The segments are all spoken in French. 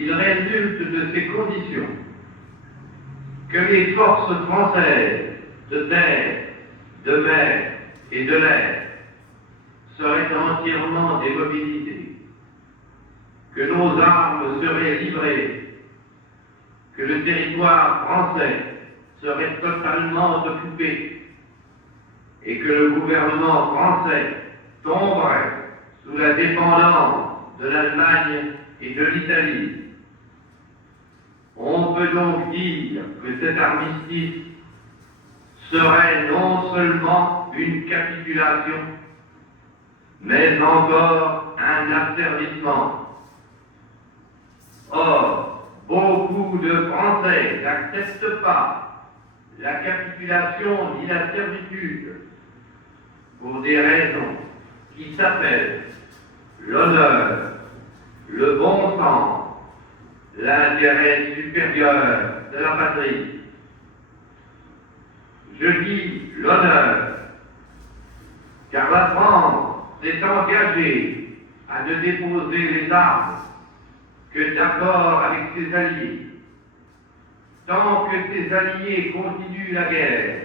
il résulte de ces conditions que les forces françaises de terre, de mer et de l'air seraient entièrement démobilisées, que nos armes seraient livrées, que le territoire français serait totalement occupé et que le gouvernement français tomberait sous la dépendance de l'Allemagne et de l'Italie. On peut donc dire que cet armistice serait non seulement une capitulation, mais encore un asservissement. Or, beaucoup de Français n'acceptent pas la capitulation ni la servitude pour des raisons qui s'appellent l'honneur, le bon sens, l'intérêt supérieur de la patrie. Je dis l'honneur, car la France s'est engagée à ne déposer les armes que d'accord avec ses alliés. Tant que ses alliés continuent la guerre,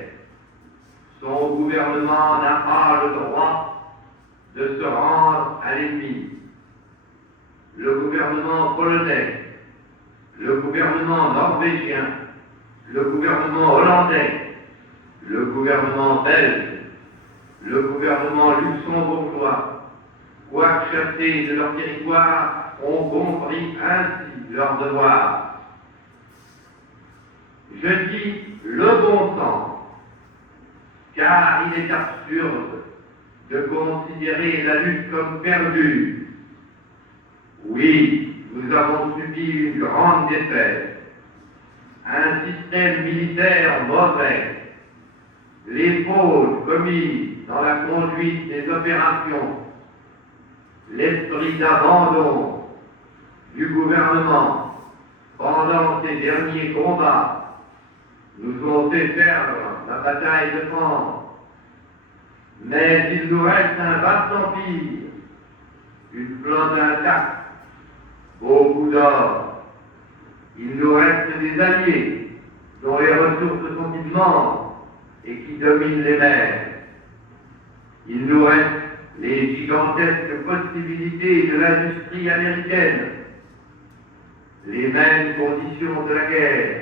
son gouvernement n'a pas le droit de se rendre à l'ennemi. Le gouvernement polonais, le gouvernement norvégien, le gouvernement hollandais, le gouvernement belge, le gouvernement luxembourgeois, quoique chassés de leur territoire, ont compris ainsi leur devoir. Je dis le bon sens, car il est absurde de considérer la lutte comme perdue. Oui, nous avons subi une grande défaite, un système militaire mauvais, les fautes commises dans la conduite des opérations, l'esprit d'abandon du gouvernement pendant ces derniers combats nous ont fait perdre la bataille de France. Mais il nous reste un vaste empire, une flotte intacte, beaucoup d'or. Il nous reste des alliés dont les ressources sont immenses et qui dominent les mers. Il nous reste les gigantesques possibilités de l'industrie américaine, les mêmes conditions de la guerre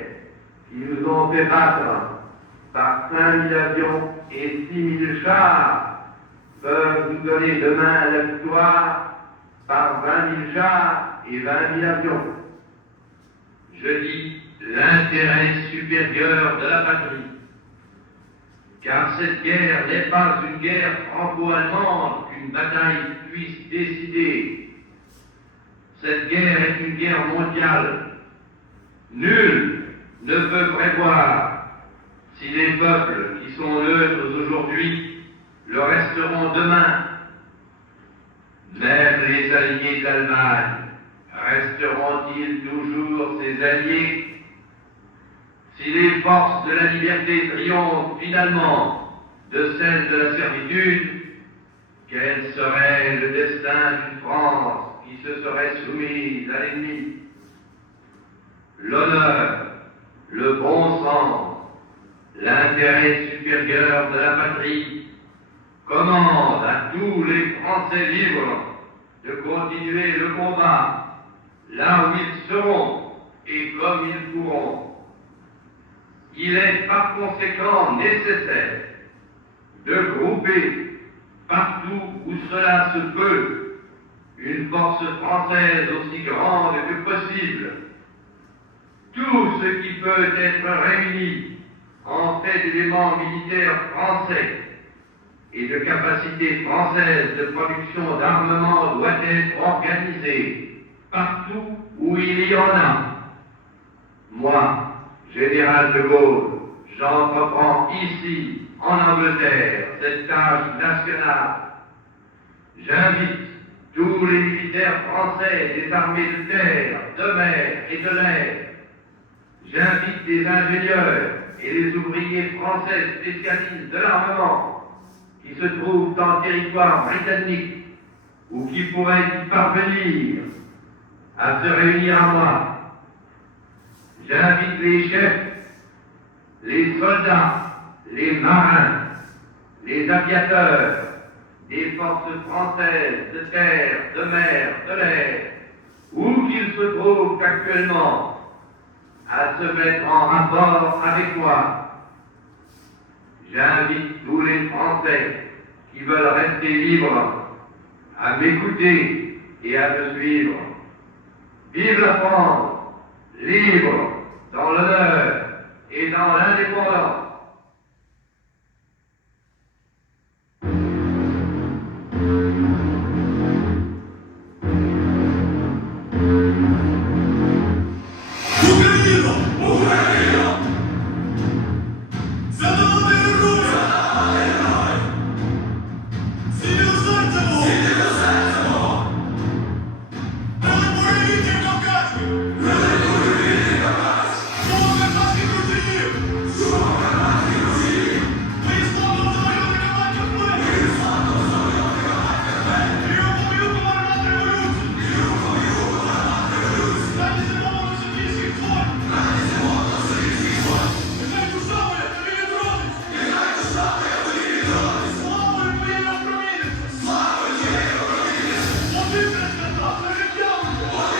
qui nous ont fait battre par 5 000 avions et 6 000 chars peuvent nous donner demain la victoire par 20 000 chars et 20 000 avions. Je dis l'intérêt supérieur de la patrie, car cette guerre n'est pas une guerre franco-allemande qu'une bataille puisse décider. Cette guerre est une guerre mondiale. Nul ne peut prévoir si les peuples qui sont neutres aujourd'hui le resteront demain. Même les alliés de l'Allemagne resteront-ils toujours ses alliés? Si les forces de la liberté triomphent finalement de celles de la servitude, quel serait le destin d'une France qui se serait soumise à l'ennemi? L'honneur, le bon sens, l'intérêt supérieur de la patrie commande à tous les Français libres de continuer le combat là où ils seront et comme ils pourront. Il est par conséquent nécessaire de grouper partout où cela se peut une force française aussi grande que possible. Tout ce qui peut être réuni en fait d'éléments militaires français et de capacités françaises de production d'armement doit être organisé partout où il y en a. Moi, Général de Gaulle, j'entreprends ici, en Angleterre, cette tâche nationale. J'invite tous les militaires français des armées de terre, de mer et de l'air. J'invite les ingénieurs et les ouvriers français spécialistes de l'armement qui se trouvent en territoire britannique ou qui pourraient y parvenir à se réunir à moi. J'invite les chefs, les soldats, les marins, les aviateurs des forces françaises de terre, de mer, de l'air, où qu'ils se trouvent actuellement, à se mettre en rapport avec moi. J'invite tous les Français qui veulent rester libres à m'écouter et à me suivre. Vive la France, libre, dans l'honneur et dans l'indépendance. Україно! Україно! Задавати герой! Сидів серце мого! Великорівні Кавказькі! Слово карпатських ручаїв! Ми славно завоювали Карпатських племен! І обов'язку марнати революції! Раді зимового сибірських твор! Нехай душа моя тобі відродиться! Славою твоєю опроміниться! Один Христа, це життя моє!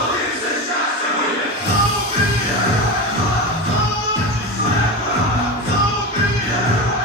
Один це щастя моє! Слава Україні! Слава нації! Слава Україні! Слава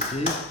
нації!